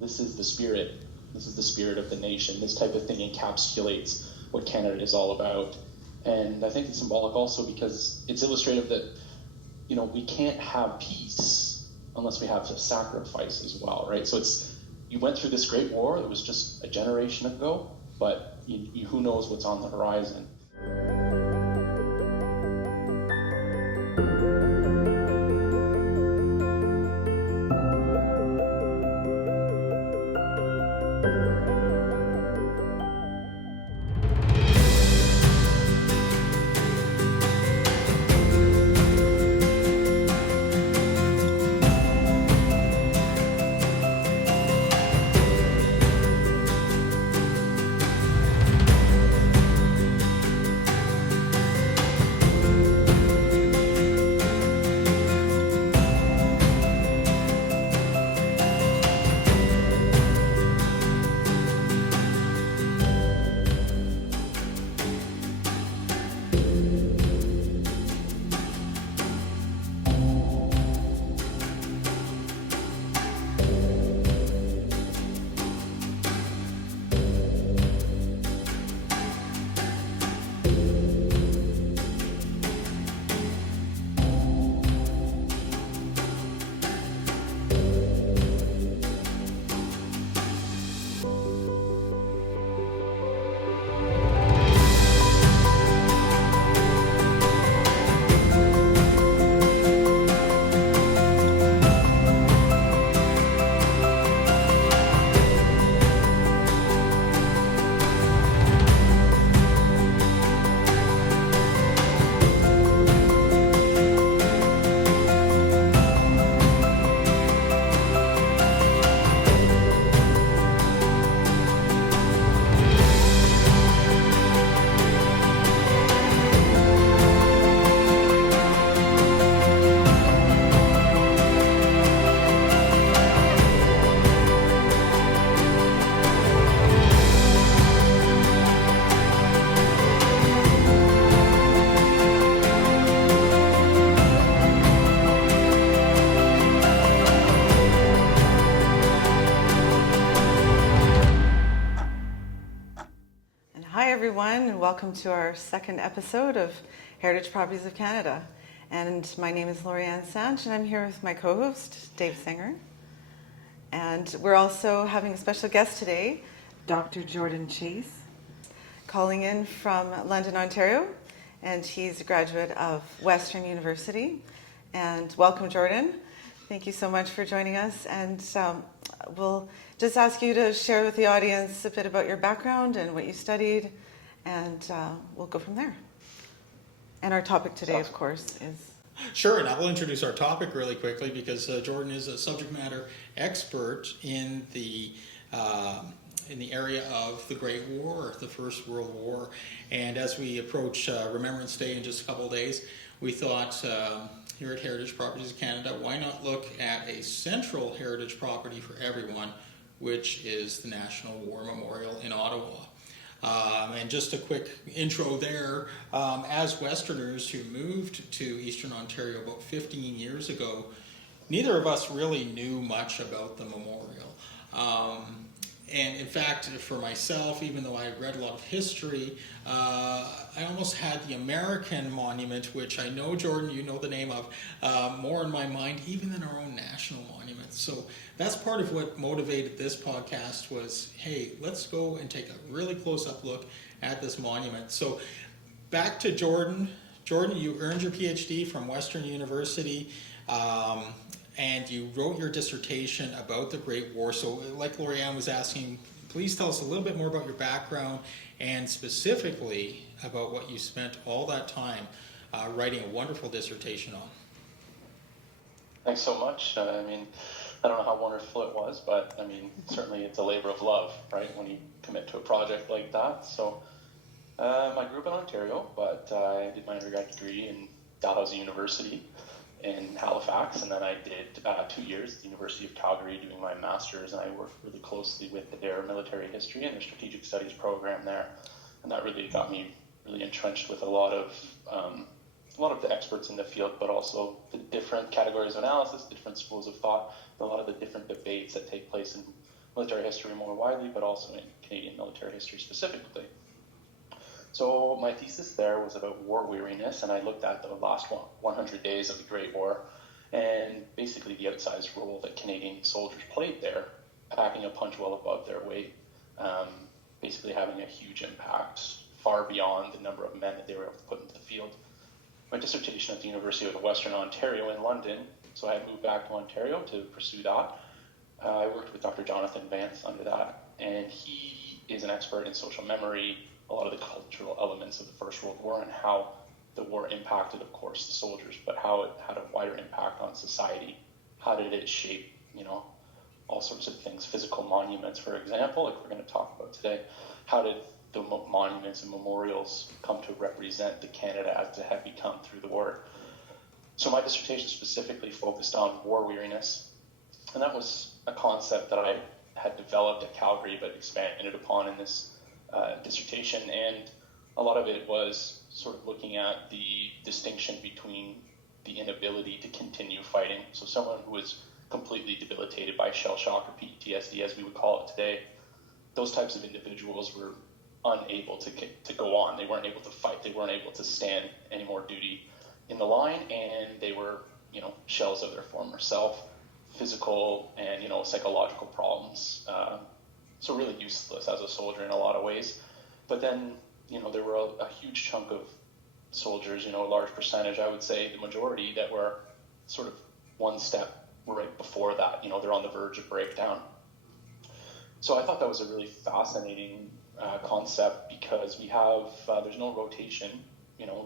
this is the spirit. This is the spirit of the nation. This type of thing encapsulates what Canada is all about. And I think it's symbolic also because it's illustrative that, we can't have peace unless we have to sacrifice as well, right? So you went through this great war that was just a generation ago, but who knows what's on the horizon. Everyone, and welcome to our second episode of Heritage Properties of Canada. And my name is Lori-Ann Sanch, and I'm here with my co-host, Dave Singer. And we're also having a special guest today, Dr. Jordan Chase, calling in from London, Ontario, and he's a graduate of Western University. And welcome, Jordan. Thank you so much for joining us. And we'll just ask you to share with the audience a bit about your background and what you studied, and we'll go from there. And our topic today, of course, is... Sure, and I will introduce our topic really quickly because Jordan is a subject matter expert in the area of the Great War, the First World War. And as we approach Remembrance Day in just a couple of days, we thought here at Heritage Properties of Canada, why not look at a central heritage property for everyone, which is the National War Memorial in Ottawa. And just a quick intro there, as Westerners who moved to Eastern Ontario about 15 years ago, neither of us really knew much about the memorial. And in fact, for myself, even though I read a lot of history, I almost had the American monument, which I know, Jordan, you know the name of, more in my mind even than our own national monument. So that's part of what motivated this podcast was, hey, let's go and take a really close-up look at this monument. So back to Jordan. Jordan, you earned your PhD from Western University. And you wrote your dissertation about the Great War. So like Lori-Ann was asking, please tell us a little bit more about your background and specifically about what you spent all that time writing a wonderful dissertation on. Thanks so much. I don't know how wonderful it was, but certainly it's a labor of love, right, when you commit to a project like that. So I grew up in Ontario, but I did my undergrad degree in Dalhousie University in Halifax, and then I did 2 years at the University of Calgary doing my master's, and I worked really closely with their military history and their strategic studies program there, and that really got me really entrenched with a lot of the experts in the field, but also the different categories of analysis, the different schools of thought, and a lot of the different debates that take place in military history more widely, but also in Canadian military history specifically. So my thesis there was about war weariness, and I looked at the last 100 days of the Great War, and basically the outsized role that Canadian soldiers played there, packing a punch well above their weight, basically having a huge impact far beyond the number of men that they were able to put into the field. My dissertation at the University of Western Ontario in London, so I moved back to Ontario to pursue that. I worked with Dr. Jonathan Vance under that, and he is an expert in social memory, a lot of the cultural elements of the First World War, and how the war impacted, of course, the soldiers, but how it had a wider impact on society. How did it shape, all sorts of things, physical monuments, for example, like we're going to talk about today. How did the monuments and memorials come to represent the Canada as it had become through the war? So my dissertation specifically focused on war weariness, and that was a concept that I had developed at Calgary but expanded upon in this dissertation, and a lot of it was sort of looking at the distinction between the inability to continue fighting. So someone who was completely debilitated by shell shock or PTSD, as we would call it today, those types of individuals were unable to go on. They weren't able to fight. They weren't able to stand any more duty in the line, and they were, shells of their former self, physical and, psychological problems. So really useless as a soldier in a lot of ways. But then, there were a huge chunk of soldiers, a large percentage, I would say the majority, that were sort of one step right before that. They're on the verge of breakdown. So I thought that was a really fascinating concept, because we have, there's no rotation,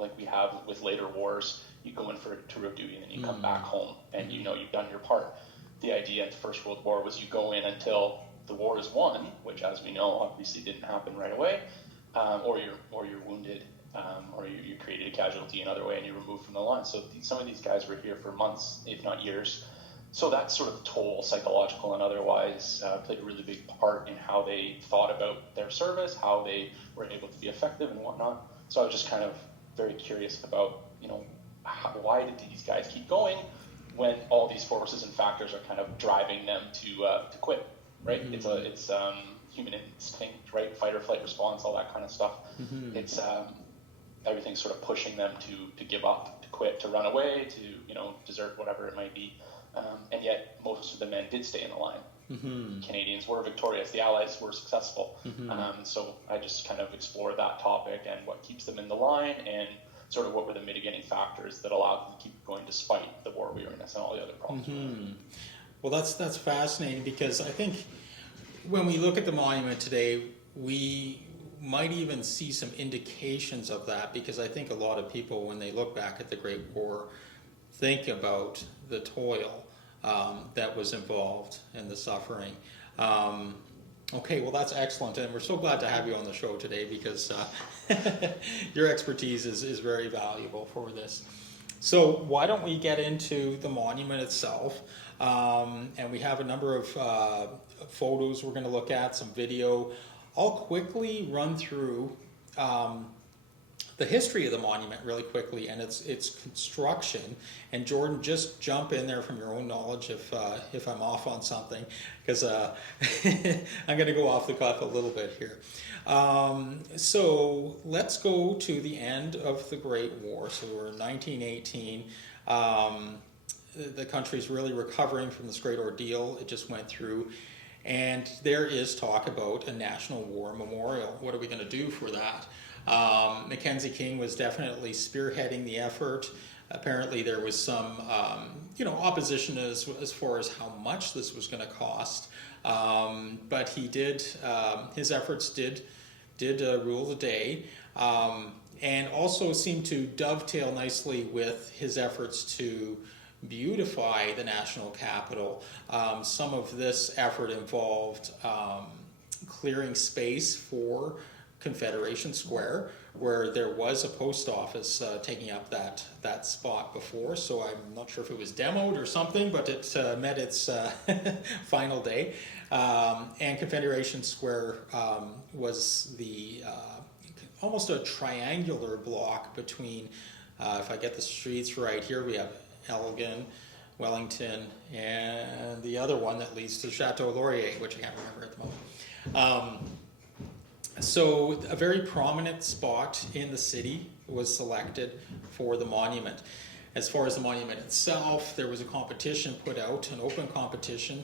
like we have with later wars. You go in for tour of duty and then you come back home and you've done your part. The idea in the First World War was you go in until the war is won, which, as we know, obviously didn't happen right away, or you're wounded, or you created a casualty another way and you're removed from the line. So some of these guys were here for months, if not years. So that sort of toll, psychological and otherwise, played a really big part in how they thought about their service, how they were able to be effective and whatnot. So I was just kind of very curious about, why did these guys keep going when all these forces and factors are kind of driving them to quit, right? Mm-hmm. It's human instinct, right? Fight or flight response, all that kind of stuff. Mm-hmm. It's everything's sort of pushing them to give up, to quit, to run away, to desert, whatever it might be. And yet most of the men did stay in the line. Mm-hmm. Canadians were victorious. The Allies were successful. Mm-hmm. So I just kind of explored that topic and what keeps them in the line, and sort of what were the mitigating factors that allowed them to keep going despite the war weariness and all the other problems. Mm-hmm. Well, that's fascinating, because I think when we look at the monument today, we might even see some indications of that, because I think a lot of people, when they look back at the Great War, think about the toil that was involved and the suffering. Okay, well, that's excellent, and we're so glad to have you on the show today, because your expertise is very valuable for this. So why don't we get into the monument itself? And we have a number of photos we're going to look at, some video. I'll quickly run through the history of the monument really quickly and its construction. And Jordan, just jump in there from your own knowledge if I'm off on something, because I'm going to go off the cuff a little bit here. So let's go to the end of the Great War. So we're in 1918. The country's really recovering from this great ordeal it just went through. And there is talk about a National War Memorial. What are we going to do for that? Mackenzie King was definitely spearheading the effort. Apparently there was some opposition as far as how much this was going to cost. But he did, his efforts did rule the day. And also seemed to dovetail nicely with his efforts to beautify the national capital. Some of this effort involved clearing space for Confederation Square, where there was a post office taking up that spot before. So I'm not sure if it was demoed or something, but it met its final day. And Confederation Square was the almost a triangular block between, if I get the streets right, here we have Elgin, Wellington, and the other one that leads to Chateau Laurier, which I can't remember at the moment. So a very prominent spot in the city was selected for the monument. As far as the monument itself, there was a competition put out, an open competition,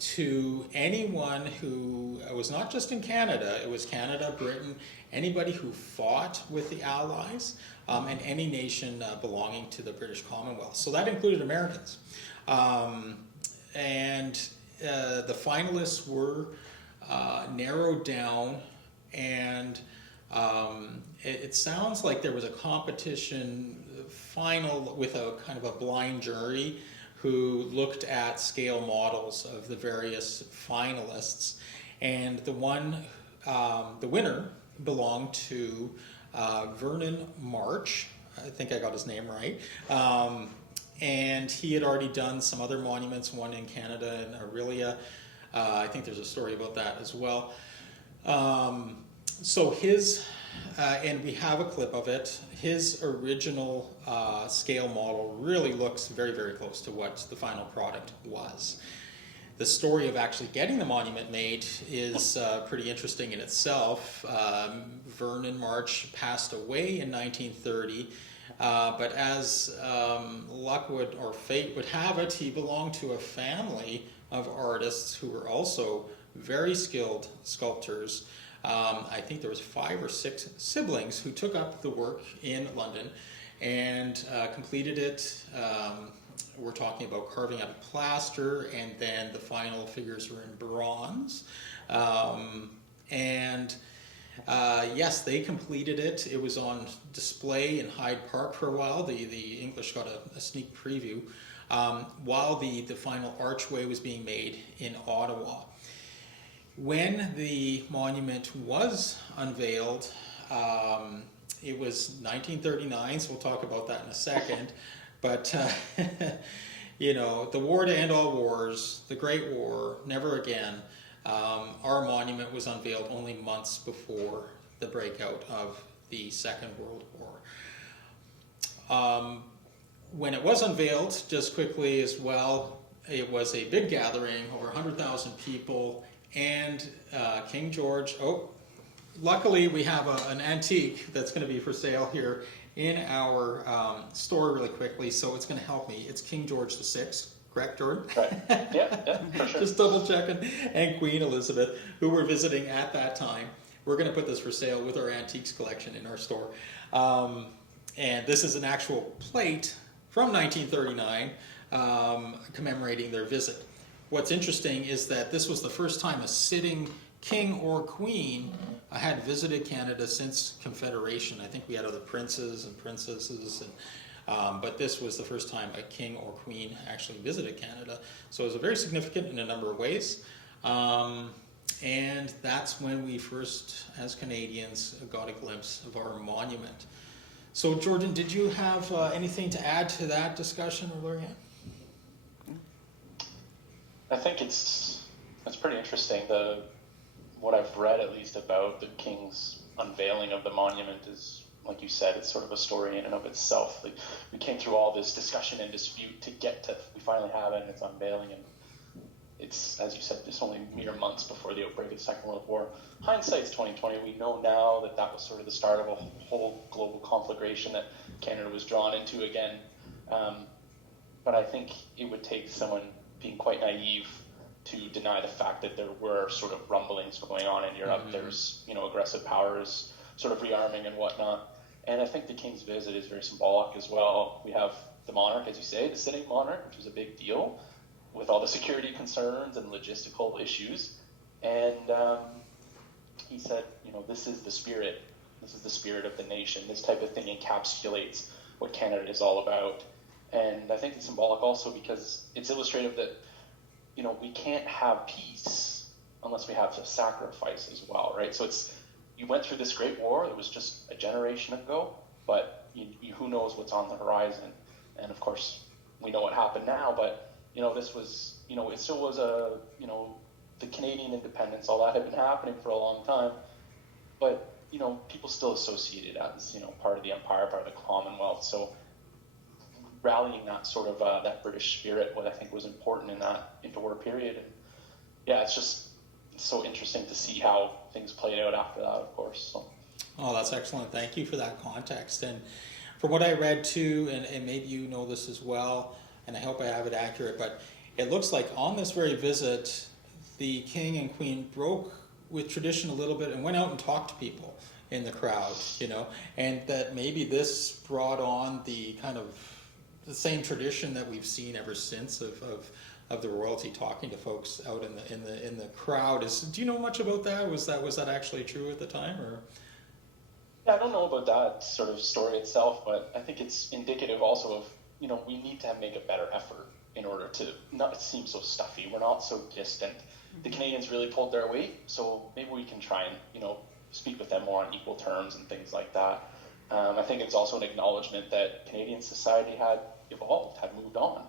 to anyone who was not just in Canada, it was Canada, Britain, anybody who fought with the Allies, and any nation belonging to the British Commonwealth. So that included Americans. And the finalists were narrowed down, and it sounds like there was a competition final with a kind of a blind jury who looked at scale models of the various finalists, and the winner belonged to Vernon March. I think I got his name right. And he had already done some other monuments, one in Canada in Aurelia. I think there's a story about that as well. So his, and we have a clip of it, his original scale model really looks very, very close to what the final product was. The story of actually getting the monument made is pretty interesting in itself. Vernon March passed away in 1930, but as luck would, or fate would have it, he belonged to a family of artists who were also very skilled sculptors. I think there was 5 or 6 siblings who took up the work in London and completed it. We're talking about carving out plaster, and then the final figures were in bronze. Yes, they completed it. It was on display in Hyde Park for a while. The English got a sneak preview while the final archway was being made in Ottawa. When the monument was unveiled, it was 1939, so we'll talk about that in a second. But, you know, the war to end all wars, the Great War, never again. Our monument was unveiled only months before the breakout of the Second World War. When it was unveiled, just quickly as well, it was a big gathering, over 100,000 people, and King George, luckily we have an antique that's going to be for sale here in our store really quickly, so it's going to help me. It's King George VI, correct, Jordan? Right. Yeah, for sure. Just double checking. And Queen Elizabeth, who were visiting at that time. We're going to put this for sale with our antiques collection in our store. And this is an actual plate from 1939 commemorating their visit. What's interesting is that this was the first time a sitting king or queen had visited Canada since Confederation. I think we had other princes and princesses, but this was the first time a king or queen actually visited Canada. So it was very significant in a number of ways. And that's when we first, as Canadians, got a glimpse of our monument. So Jordan, did you have anything to add to that discussion, or Lorianne? I think it's pretty interesting. What I've read, at least, about the King's unveiling of the monument is, like you said, it's sort of a story in and of itself. Like, we came through all this discussion and dispute to get to, we finally have it, and it's unveiling, and it's, as you said, just only mere months before the outbreak of the Second World War. Hindsight's 2020. We know now that that was sort of the start of a whole global conflagration that Canada was drawn into again. But I think it would take someone being quite naive to deny the fact that there were sort of rumblings going on in Europe. Mm-hmm. There's, aggressive powers sort of rearming and whatnot. And I think the King's visit is very symbolic as well. We have the monarch, as you say, the sitting monarch, which is a big deal with all the security concerns and logistical issues. And he said, this is the spirit. This is the spirit of the nation. This type of thing encapsulates what Canada is all about. And I think it's symbolic also because it's illustrative that, we can't have peace unless we have to sacrifice as well, right? So you went through this great war. It was just a generation ago, but who knows what's on the horizon? And of course, we know what happened now, but, this was, it still was the Canadian independence, all that had been happening for a long time, but, people still associated as, part of the empire, part of the Commonwealth. So rallying that sort of that British spirit, what I think was important in that interwar period. And yeah, it's just so interesting to see how things played out after that, of course. So. Oh, that's excellent. Thank you for that context. And from what I read too, and maybe you know this as well, and I hope I have it accurate, but it looks like on this very visit, the king and queen broke with tradition a little bit and went out and talked to people in the crowd, and that maybe this brought on the kind of the same tradition that we've seen ever since of the royalty talking to folks out in the crowd. Do you know much about that? Was that actually true at the time, or? Yeah, I don't know about that sort of story itself, but I think it's indicative also of, we need to make a better effort in order to not seem so stuffy. We're not so distant. The Canadians really pulled their weight, so maybe we can try and, speak with them more on equal terms and things like that. I think it's also an acknowledgement that Canadian society had evolved, had moved on.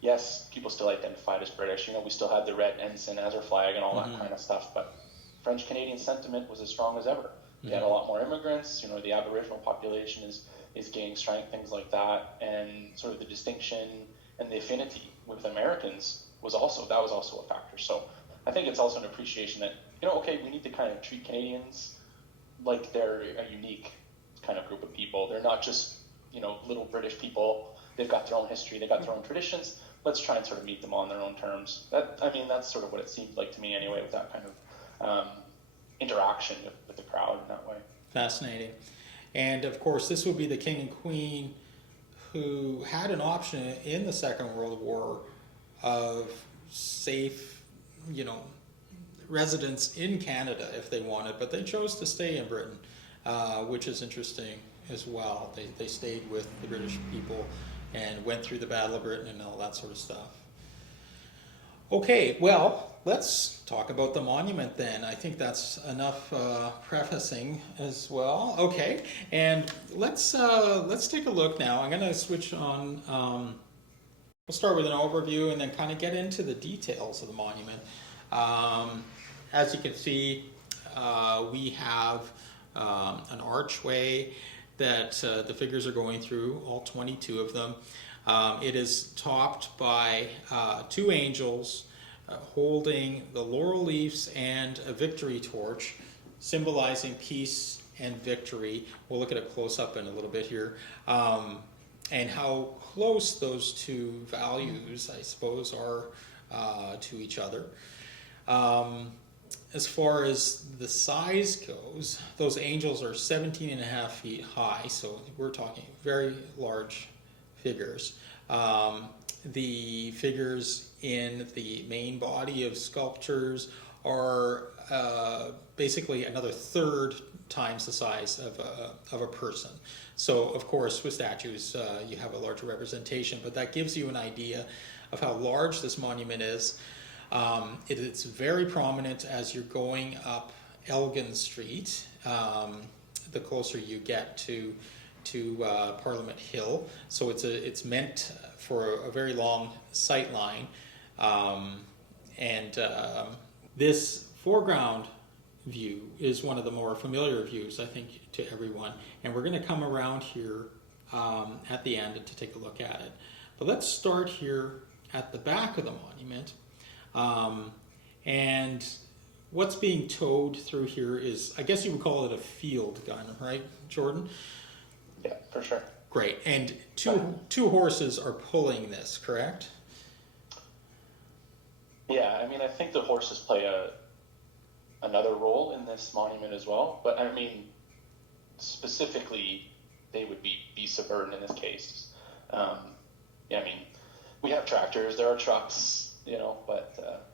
Yes, people still identified as British. We still had the red ensign as our flag and all that kind of stuff, but French-Canadian sentiment was as strong as ever. We had a lot more immigrants, the Aboriginal population is gaining strength, things like that, and sort of the distinction and the affinity with Americans was also a factor. So I think it's also an appreciation that, okay, we need to kind of treat Canadians like they're a unique kind of group of people. They're not just, little British people. They've got their own history, they've got their own traditions. Let's try and sort of meet them on their own terms. That's sort of what it seemed like to me anyway, with that kind of interaction with the crowd in that way. Fascinating. And of course, this would be the king and queen who had an option in the Second World War of safe, residence in Canada if they wanted, but they chose to stay in Britain, which is interesting as well. They stayed with the British people and went through the Battle of Britain and all that sort of stuff. Okay, well, let's talk about the monument then. I think that's enough prefacing as well. Okay, and let's take a look now. I'm going to switch on. We'll start with an overview and then kind of get into the details of the monument. As you can see, we have an archway that the figures are going through, all 22 of them. It is topped by two angels holding the laurel leaves and a victory torch, symbolizing peace and victory. We'll look at a close-up in a little bit here. And how close those two values, I suppose, are to each other. As far as the size goes, those angels are 17 and a half feet high, so we're talking very large figures. The figures in the main body of sculptures are basically another third times the size of a person. So, of course, with statues, you have a larger representation, but that gives you an idea of how large this monument is. It's very prominent as you're going up Elgin Street, the closer you get to Parliament Hill. So it's meant for a very long sight line. This foreground view is one of the more familiar views, I think, to everyone. And we're going to come around here at the end to take a look at it. But let's start here at the back of the monument. And what's being towed through here is, I guess you would call it a field gun, right, Jordan? Yeah, for sure. Great. And two horses are pulling this, correct? Yeah, I think the horses play another role in this monument as well. But specifically, they would be beasts of burden in this case. We have tractors, there are trucks, but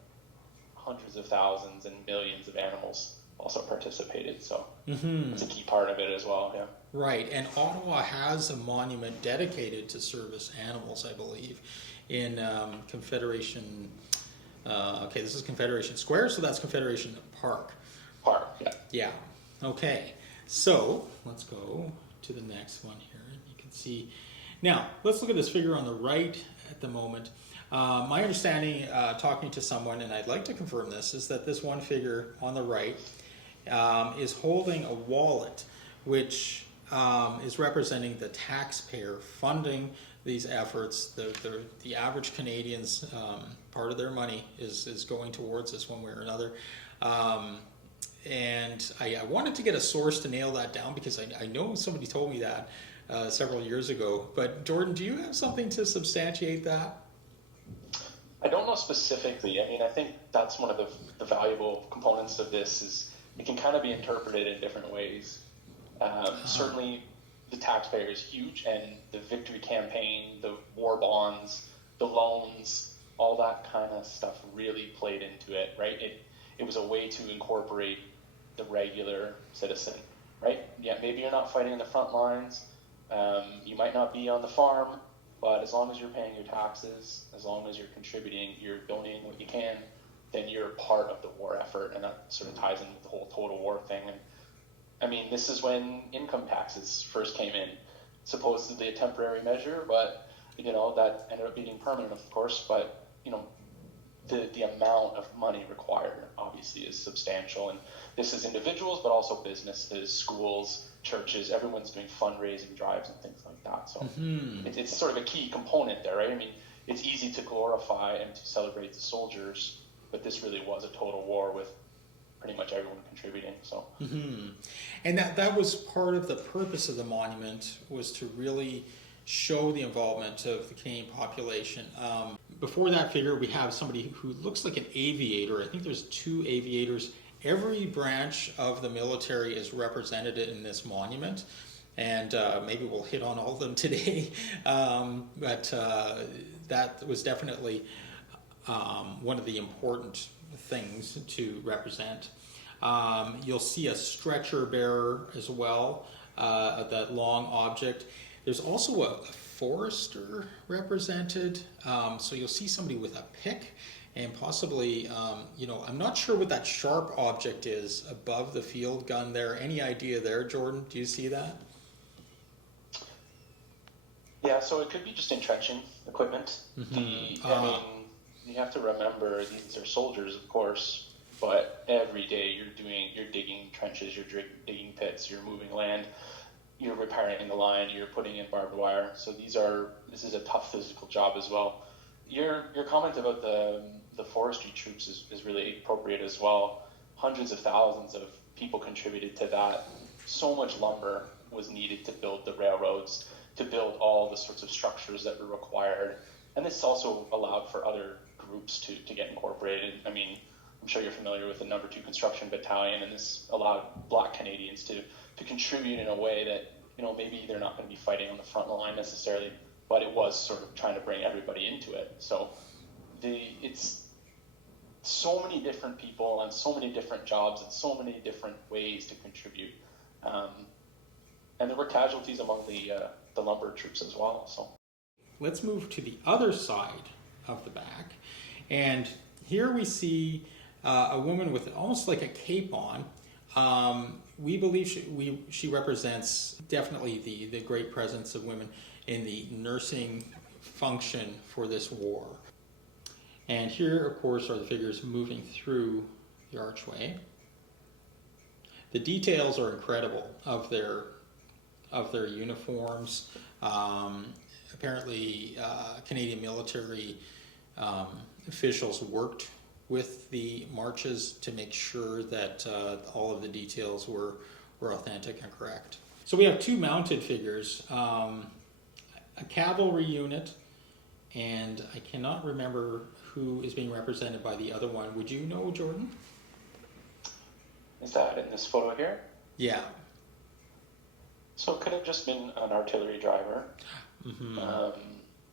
hundreds of thousands and millions of animals also participated. So it's a key part of it as well. Yeah. Right, and Ottawa has a monument dedicated to service animals, I believe, in Confederation. This is Confederation Square, so that's Confederation Park. Park, yeah. Yeah. Okay. So let's go to the next one here, and you can see. Now let's look at this figure on the right at the moment. My understanding, talking to someone, and I'd like to confirm this, is that this one figure on the right is holding a wallet, which is representing the taxpayer funding these efforts. The average Canadian's part of their money is going towards this one way or another. And I wanted to get a source to nail that down because I know somebody told me that several years ago. But Jordan, do you have something to substantiate that? I don't know specifically. I mean, I think that's one of the valuable components of this is it can kind of be interpreted in different ways. Certainly, the taxpayer is huge, and the victory campaign, the war bonds, the loans, all that kind of stuff really played into it, right? It was a way to incorporate the regular citizen, right? Yeah, maybe you're not fighting in the front lines. You might not be on the farm, but as long as you're paying your taxes, as long as you're contributing, you're donating what you can, then you're part of the war effort, and that sort of ties in with the whole total war thing. And I mean, this is when income taxes first came in, supposedly a temporary measure, but that ended up being permanent, of course. But the amount of money required obviously is substantial, and this is individuals, but also businesses, schools, churches. Everyone's doing fundraising drives and things like that. So it's sort of a key component there, right? I mean, it's easy to glorify and to celebrate the soldiers, but this really was a total war with pretty much everyone contributing. So, and that was part of the purpose of the monument, was to really show the involvement of the Canadian population. Before that figure, we have somebody who looks like an aviator. I think there's 2 aviators. Every branch of the military is represented in this monument, and maybe we'll hit on all of them today. But that was definitely one of the important things to represent. You'll see a stretcher bearer as well, that long object. There's also a forester represented, so you'll see somebody with a pick, and possibly, I'm not sure what that sharp object is above the field gun there. Any idea there, Jordan? Do you see that? Yeah, so it could be just entrenching equipment. I mean, you have to remember these are soldiers, of course, but every day you're digging trenches, you're digging pits, you're moving land, you're repairing the line, you're putting in barbed wire. So this is a tough physical job as well. Your comment about the forestry troops is really appropriate as well. Hundreds of thousands of people contributed to that. So much lumber was needed to build the railroads, to build all the sorts of structures that were required. And this also allowed for other groups to get incorporated. I mean, I'm sure you're familiar with the No. 2 Construction Battalion, and this allowed Black Canadians to contribute in a way that, maybe they're not going to be fighting on the front line necessarily, but it was sort of trying to bring everybody into it. So it's so many different people and so many different jobs and so many different ways to contribute. And there were casualties among the lumber troops as well. So let's move to the other side of the back. And here we see a woman with almost like a cape on. We believe she represents definitely the great presence of women in the nursing function for this war. And here, of course, are the figures moving through the archway. The details are incredible of their uniforms. Apparently, Canadian military officials worked with the marches to make sure that all of the details were authentic and correct. So we have 2 mounted figures, a cavalry unit, and I cannot remember who is being represented by the other one. Would you know, Jordan? is that in this photo here? Yeah. So it could have just been an artillery driver.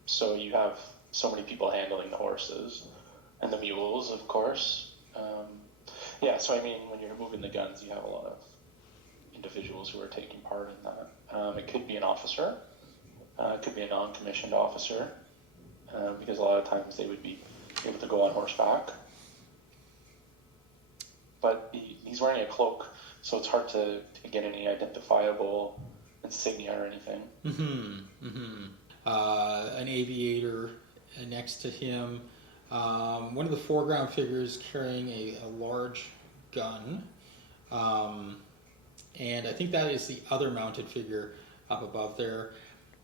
So you have so many people handling the horses and the mules, of course. So I mean, when you're moving the guns, you have a lot of individuals who are taking part in that. It could be an officer. It could be a non-commissioned officer, because a lot of times they would be able to go on horseback. But he's wearing a cloak, so it's hard to get any identifiable insignia or anything. An aviator next to him. One of the foreground figures carrying a large gun. And I think that is the other mounted figure up above there.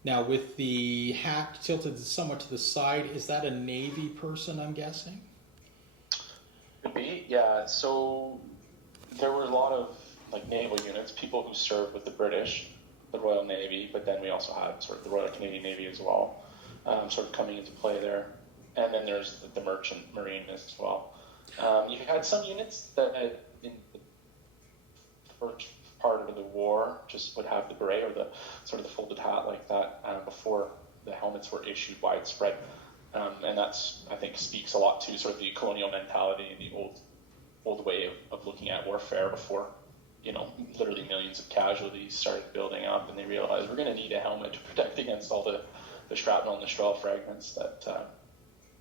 Now, with the hat tilted somewhat to the side, is that a Navy person, I'm guessing? Could be, yeah. So there were a lot of like naval units, people who served with the British, the Royal Navy, but then we also had sort of the Royal Canadian Navy as well, sort of coming into play there. And then there's the Merchant Marine as well. You had some units that in the first part of the war just would have the beret or the sort of the folded hat like that before the helmets were issued widespread. And that's, I think, speaks a lot to sort of the colonial mentality and the old way of looking at warfare before, literally millions of casualties started building up, and they realized we're going to need a helmet to protect against all the shrapnel and the shell fragments that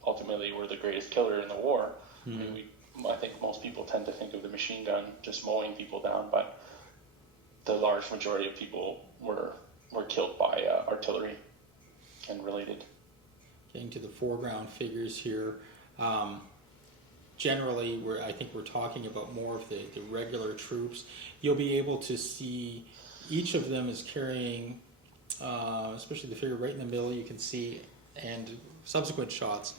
ultimately were the greatest killer in the war. Mm-hmm. I mean, I think most people tend to think of the machine gun just mowing people down, but the large majority of people were killed by artillery and related. Getting to the foreground figures here, generally, I think we're talking about more of the regular troops. You'll be able to see each of them is carrying, especially the figure right in the middle, you can see, and subsequent shots,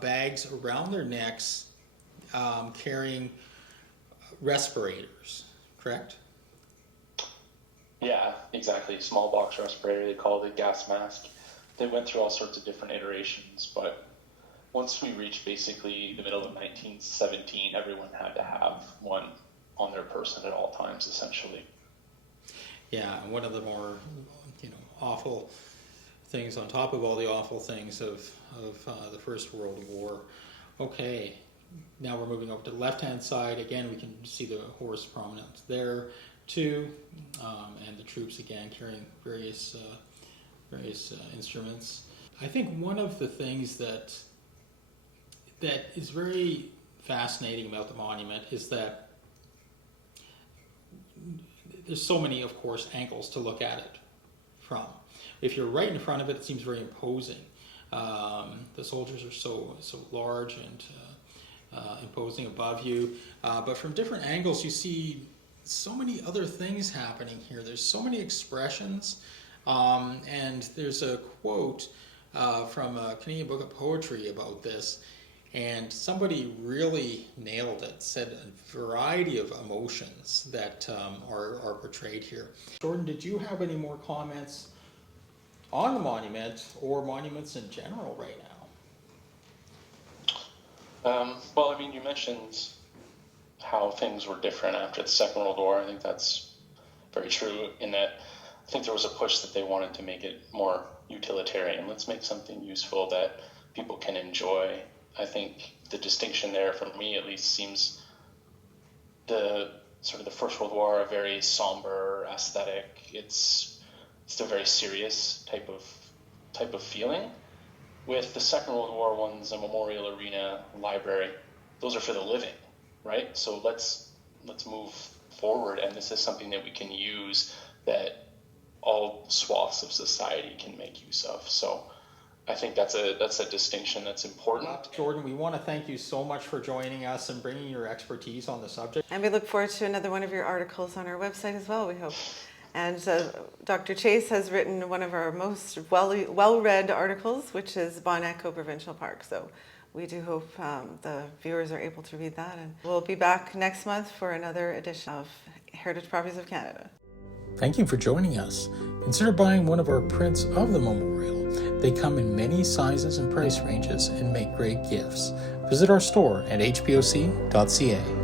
bags around their necks carrying respirators, correct? Yeah, exactly. Small box respirator, they call it a gas mask. They went through all sorts of different iterations, but once we reached basically the middle of 1917, everyone had to have one on their person at all times, essentially. Yeah, and one of the more, awful things on top of all the awful things of the First World War. Okay, now we're moving over to the left-hand side. Again, we can see the horse prominent there too, and the troops again carrying various instruments. I think one of the things that is very fascinating about the monument is that there's so many, of course, angles to look at it from. If you're right in front of it, it seems very imposing. The soldiers are so large and imposing above you, but from different angles you see so many other things happening here. There's so many expressions, and there's a quote from a Canadian Book of Poetry about this, and somebody really nailed it, said a variety of emotions that are portrayed here. Jordan, did you have any more comments on the monument or monuments in general right now? Well, I mean, you mentioned how things were different after the Second World War. I think that's very true in that I think there was a push that they wanted to make it more utilitarian. Let's make something useful that people can enjoy. I think the distinction there, for me at least, seems the First World War a very somber aesthetic. It's a very serious type of feeling. With the Second World War ones, a memorial arena, library, those are for the living, right? So let's move forward, and this is something that we can use that all swaths of society can make use of. So I think that's a distinction that's important. Jordan, we want to thank you so much for joining us and bringing your expertise on the subject. And we look forward to another one of your articles on our website as well, we hope. And Dr. Chase has written one of our most well-read articles, which is Bon Echo Provincial Park. So we do hope the viewers are able to read that. And we'll be back next month for another edition of Heritage Properties of Canada. Thank you for joining us. Consider buying one of our prints of the memorial. They come in many sizes and price ranges and make great gifts. Visit our store at hpoc.ca.